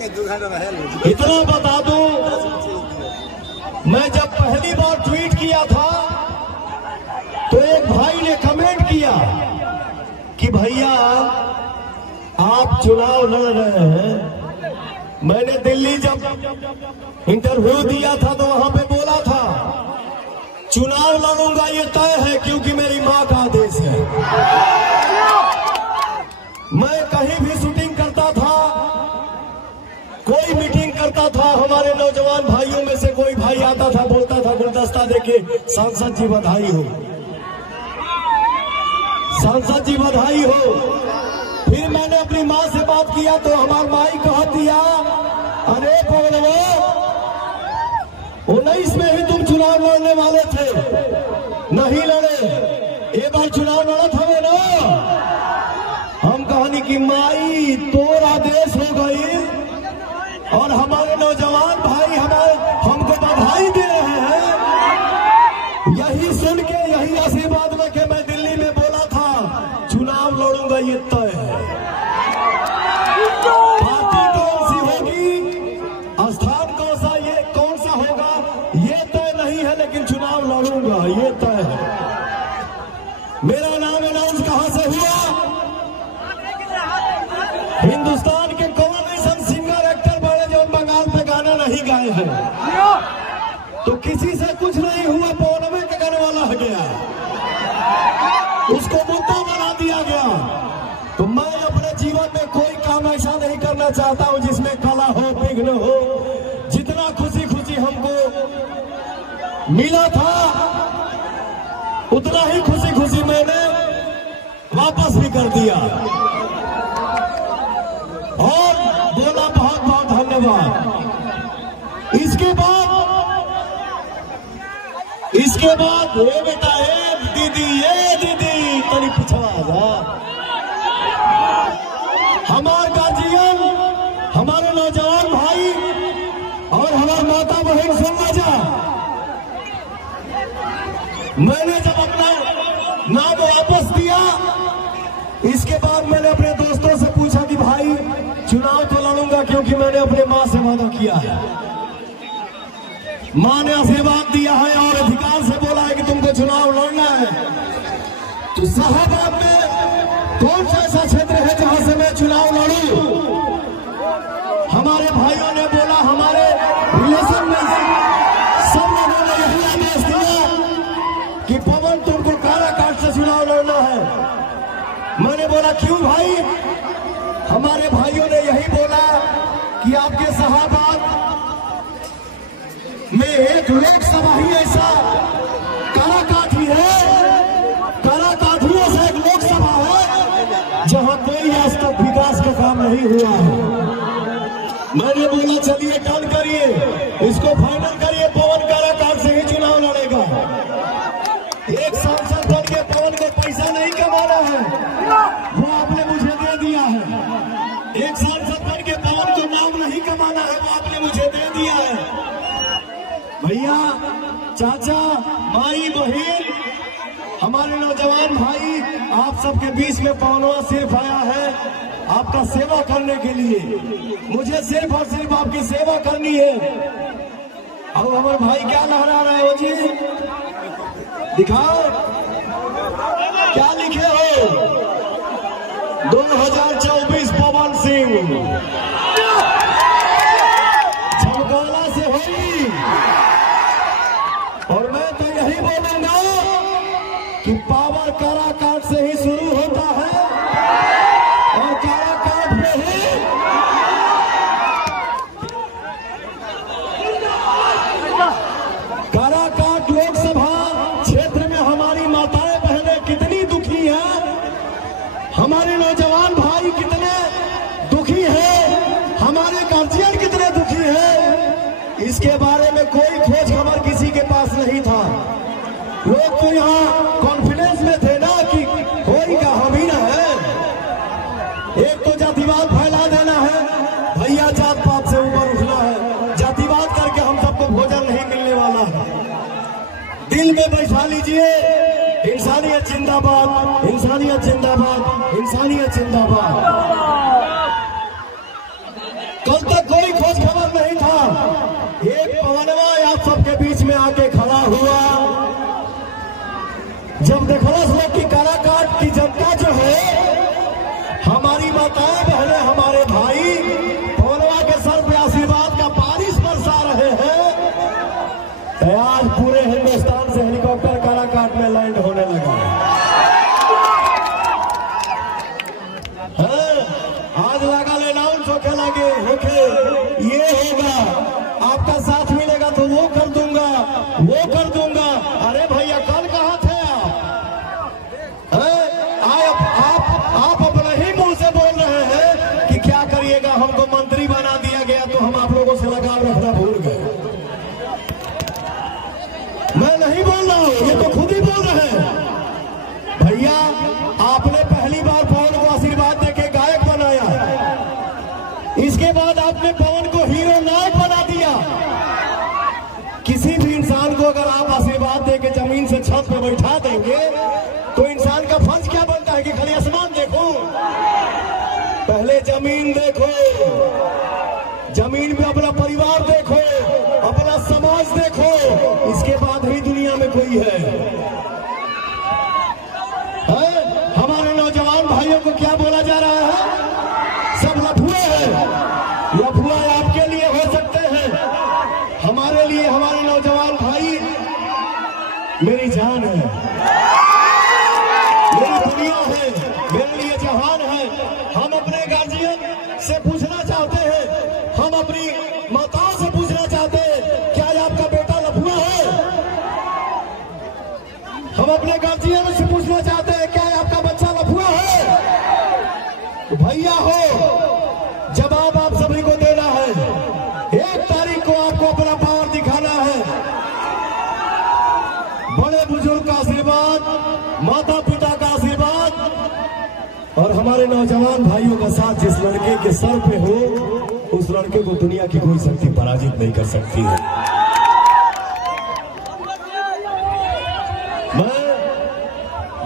इतना बता दूं, मैं जब पहली बार ट्वीट किया था तो एक भाई ने कमेंट किया कि भैया आप चुनाव लड़ रहे हैं। मैंने दिल्ली जब इंटरव्यू दिया था तो वहां पे बोला था चुनाव लड़ूंगा ये तय है, क्योंकि मेरी मां का आदेश है। मैं कहीं भी शूटिंग करता था, कोई मीटिंग करता था, हमारे नौजवान भाइयों में से कोई भाई आता था, बोलता था गुलदस्ता देके सांसद जी बधाई हो, सांसद जी बधाई हो। फिर मैंने अपनी माँ से बात किया तो हमारी माई कहा दिया, अरे पवनवा 19 में ही तुम चुनाव लड़ने वाले थे, नहीं लड़े, एक बार चुनाव लड़ा था वो ना। हम कहानी की माई तोर आदेश हो गई और हमारे नौजवान भाई हमको बधाई दे रहे हैं। यही सुन के, यही आशीर्वाद में के मैं दिल्ली में बोला था चुनाव लड़ूंगा ये तय है। पार्टी कौन सी होगी, स्थान कौन सा होगा ये तय नहीं है, लेकिन चुनाव लड़ूंगा ये तय है। मेरा नाम अनाउंस कहां से हुआ? हिंदुस्तान के कौन ऐसा सिंगर एक्टर बड़े जो बंगाल पे गाना नहीं गाए हैं, तो किसी से कुछ नहीं हुआ, पौनवे के गाने वाला हो गया, उसको मुद्दा बना दिया गया। तो मैं अपने जीवन में कोई काम ऐसा नहीं करना चाहता हूं जिसमें कला हो, विघ्न हो। जितना खुशी खुशी हमको मिला था उतना ही खुशी खुशी मैंने वापस भी कर दिया और बोला बहुत बहुत धन्यवाद। इसके बाद ये बेटा, ये दीदी तनी पिछवा जा। हमारे गार्जियन, हमारे नौजवान भाई और हमारे माता बहन सुनना जा, मैंने जब अपना नाम वापस दिया, इसके बाद मैंने अपने दोस्तों से पूछा कि भाई चुनाव तो लड़ूंगा, क्योंकि मैंने अपने मां से वादा किया है, मां ने आशीर्वाद दिया है और अधिकार से बोला है कि तुमको चुनाव लड़ना है। तो शाहबाद में कौन सा ऐसा क्षेत्र है जहां से मैं चुनाव लड़ूं? हमारे भाइयों ने बोला, हमारे रिलेशन में सब लोगों ने यही आदेश दिया कि पवन तुमको काराकाट से चुनाव लड़ना है। मैंने बोला क्यों भाई? हमारे भाइयों ने यही बोला कि आपके शाहबाद में एक लोकसभा ही ऐसा काराकाट ही है, काराकाटियों से एक लोकसभा है जहां कोई आज तक विकास का काम नहीं हुआ है। मैंने बोला चलिए डन करिए, इसको फाइनल करिए, पवन काराकाट से ही चुनाव लड़ेगा। एक सांसद बन के पवन को पैसा नहीं कमाना है, वो आपने मुझे दे दिया है। एक सांसद बन के पवन को नाम नहीं कमाना है, वो आपने मुझे दे दिया है। भैया, चाचा, माई, बहन, हमारे नौजवान भाई, आप सबके बीच में पवनवा सिर्फ आया है आपका सेवा करने के लिए। मुझे सिर्फ और सिर्फ आपकी सेवा करनी है। अब हमारे भाई क्या लहरा रहे हो जी? दिखाओ क्या लिखे हो? 2024 पवन सिंह झमकाला से हुई। और मैं तो यही बोलूंगा कि पावर काराकाट से ही शुरू होता है और काराकाट में ही काराकाट लोकसभा क्षेत्र में हमारी माताएं बहनें कितनी दुखी हैं, हमारे नौजवान भाई कितने दुखी हैं, हमारे गार्जियन कितने दुखी हैं, इसके बारे में कोई खोज खबर किसी के पास नहीं था। लोग तो यहाँ कॉन्फिडेंस में थे ना कि होगा, हम ही ना है। एक तो जातिवाद फैला देना है, भैया जात पात से ऊपर उठना है, जातिवाद करके हम सबको भोजन नहीं मिलने वाला है। दिल में बैठा लीजिए, इंसानियत जिंदाबाद, इंसानियत जिंदाबाद, इंसानियत जिंदाबाद। कल तक देखे ये होगा, आपका साथ मिलेगा तो वो कर दूंगा, वो कर दूंगा। अरे भैया कल कहाँ थे आप अपने ही मुंह से बोल रहे हैं कि क्या करिएगा, हमको मंत्री बना दिया गया तो हम आप लोगों से लगाव रखना भूल गए। मैं नहीं बोल रहा हूं, ये तो खुद ही बोल रहे हैं। भैया आपने पहली बार पवन को आशीर्वाद देके गायक बनाया, इसके बाद आपने पवन को हीरो नायक बना दिया। किसी भी इंसान को अगर आप आशीर्वाद देके जमीन से छत पे बैठा देंगे तो इंसान का फर्ज क्या बनता है कि खाली आसमान देखो? पहले जमीन देखो, जमीन पे अपना परिवार देखो, अपना समाज देखो, इसके बाद ही दुनिया में कोई है। हमारे नौजवान भाइयों को क्या बोला जा रहा है? सब लफुए हैं। लफुआ आपके लिए हो सकते हैं, हमारे लिए हमारे नौजवान भाई मेरी जान है, मेरी दुनिया है, मेरे लिए जहान है। हम अपने गार्जियन से पूछना चाहते हैं, हम अपनी माताओं से पूछना चाहते हैं, क्या आपका बेटा लफुआ है? हम अपने गार्जियन से पूछना चाहते हैं, क्या आपका बच्चा लफुआ है? तो भैया हो, जवाब आप सभी को देना है। 1 तारीख को आपको अपना पावर दिखाना है। बड़े बुजुर्ग का आशीर्वाद, माता पिता का आशीर्वाद और हमारे नौजवान भाइयों का साथ जिस लड़के के सर पे हो, उस लड़के को दुनिया की कोई शक्ति पराजित नहीं कर सकती है। मैं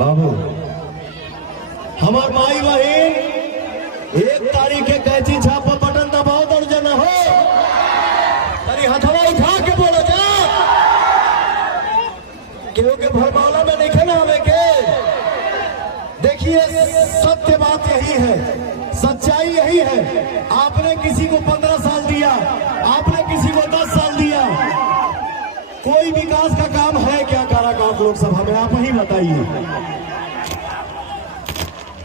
बाबू, हमार माई बहन 1 तारीख के कैची छाप पर बटन दबाओ तो जना हो, अरे हथवा उठा के बोलो जा, क्योंकि भरमाला में नहीं खेना हमें के। देखिए सत्य बात यही है, सच्चाई यही है। आपने किसी को 15 साल दिया, आपने किसी को 10 साल दिया, कोई विकास का काम है क्या काराकाट लोकसभा में? आप ही बताइए,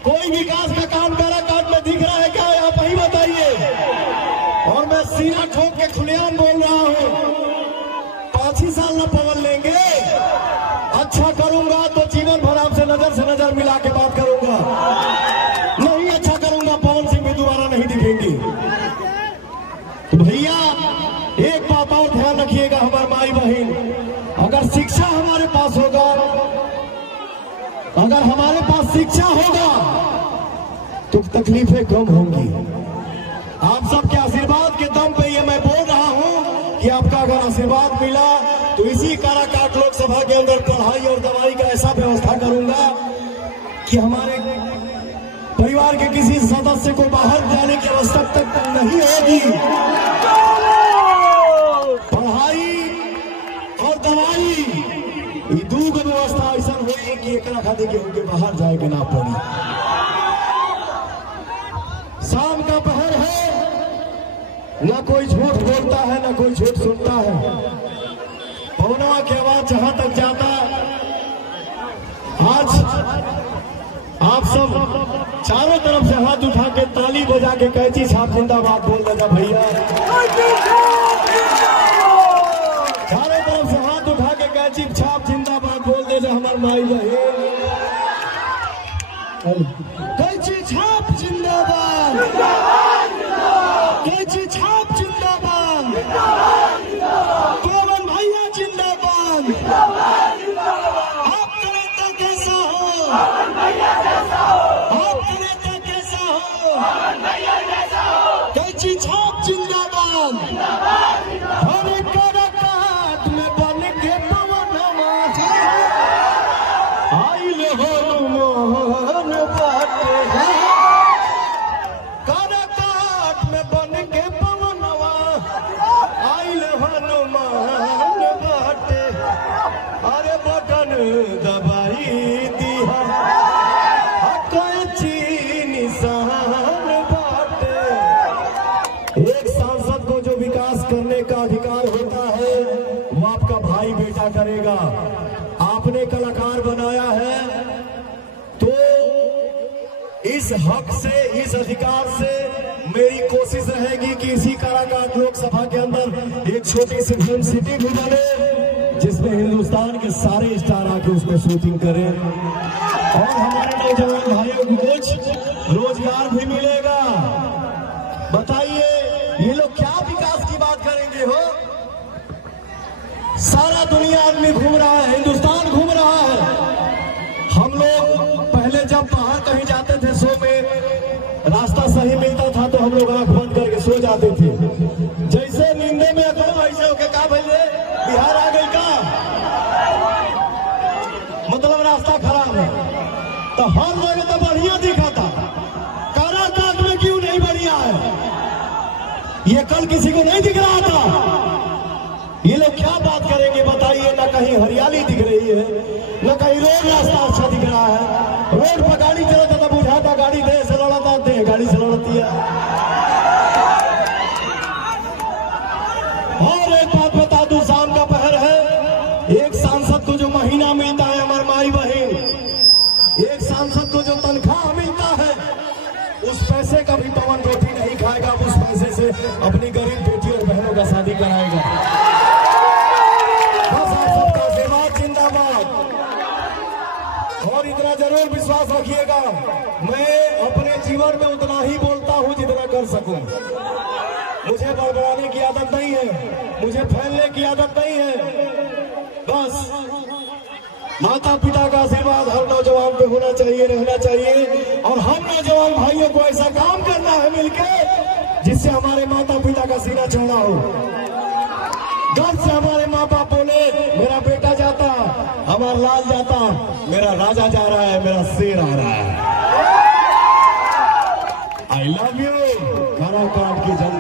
कोई विकास का काम काराकाट में दिख रहा है क्या? आप ही बताइए। और मैं सीना ठोक के खुलेआम बोल रहा हूं, 5 ही साल न पवन लेंगे, अच्छा करूंगा तो जीवन भर आपसे नजर से नजर मिला के बात करूंगा, नहीं अच्छा करूंगा पवन सिंह भी दोबारा नहीं दिखेंगी। तो भैया एक बात और ध्यान रखिएगा हमारे माई बहन, अगर शिक्षा हमारे पास होगा, अगर हमारे पास शिक्षा होगा तो तकलीफें कम होंगी। आप सबके आशीर्वाद के दम पे ये मैं बोल रहा हूं कि आपका अगर आशीर्वाद मिला तो इसी काराकाट लोकसभा के अंदर पढ़ाई और दवाई का ऐसा व्यवस्था करूंगा कि हमारे परिवार के किसी सदस्य को बाहर जाने की आवश्यकता तक नहीं होगी। पढ़ाई और दवाई ये दू गो व्यवस्था ऐसा हुई कि एक खाते के उनके बाहर जाए के ना पड़ी। शाम का पहर है, ना कोई झूठ बोलता है ना कोई झूठ सुनता है। पवनवा की आवाज जहां तक जाता, आज आप सब चारों तरफ से हाथ उठा के ताली बजा के कैची छाप जिंदाबाद बोल देगा भैया। चारों तरफ से हाथ उठा के कैची छाप जिंदाबाद बोल देगा हमारे माई बहन। कैची छाप जिंदाबाद, कैची छाप जिंदाबाद, पवन भैया जिंदाबाद। आपका नेता कैसा हो, आपका नेता कैसा हो, कैची छाप जिंदाबाद। हमें काराकाट में बन के पवन आइल हो मोहन बाटे, काराकाट में बन के पवनवा आइल हनुमान बाटे। अरे बटन दबाई दिया कैची निशान बाटे। एक सांसद को जो विकास करने का अधिकार होता है वो आपका भाई बेटा करेगा। आपने कलाकार बनाया है तो इस हक से, इस अधिकार से मेरी कोशिश रहेगी कि कि इसी काराकाट लोकसभा के अंदर एक छोटी सी फिल्म सिटी भी बने जिसमें हिंदुस्तान के सारे स्टार आके उसमें शूटिंग करें और हमारे नौजवान भाइयों को कुछ रोजगार भी मिलेगा। बताइए ये लोग क्या विकास की बात करेंगे हो? सारा दुनिया आदमी घूम रहा है, हिंदुस्तान घूम रहा है। हम लोग पहले जब बाहर कहीं जाते थे शो में रास्ता सही मिलता था तो हम लोग आंख बंद करके सो जाते थे। जैसे नींदे में अकड़ो वैसे होके का भैया बिहार आ गई का मतलब रास्ता खराब है। तो हर जगह तो बढ़िया दिखा था, काराकाट में क्यों नहीं बढ़िया है? ये कल किसी को नहीं दिख रहा था। ये लोग क्या बात करेंगे बताइए? ना कहीं हरियाली दिख रही है, न कहीं रोड रास्ता अच्छा दिख रहा है। रोड पर गाड़ी चलता था बुझाता गाड़ी देह से लड़ाता, देह गाड़ी से लड़ती है। और एक बात बता दूं, शाम का पहर है, एक सांसद को जो महीना मिलता है हमारे माई बहन, एक सांसद को जो तनख्वाह मिलता है उस पैसे का भी पवन रोटी नहीं खाएगा। उस पैसे से अपनी गरीब बेटी और बहनों का शादी कराएगा। बस आप सबका आशीर्वाद जिंदाबाद। और इतना जरूर विश्वास रखिएगा, मैं अपने जीवन में उतना ही बोलता हूं जितना कर सकूं। मुझे बड़बड़ाने की आदत नहीं है, मुझे फैलने की आदत नहीं है। बस माता पिता का आशीर्वाद हर नौजवान पे होना चाहिए, रहना चाहिए। और हम नौजवान भाइयों को ऐसा काम करना है मिलकर जिससे हमारे माता पिता का सीना चौड़ा हो। गर्व से हमारे माँ बाप बोले मेरा बेटा जाता, हमारा लाल जाता, मेरा राजा जा रहा है, मेरा शेर आ रहा है। आई लव यू काराकाट की जनता।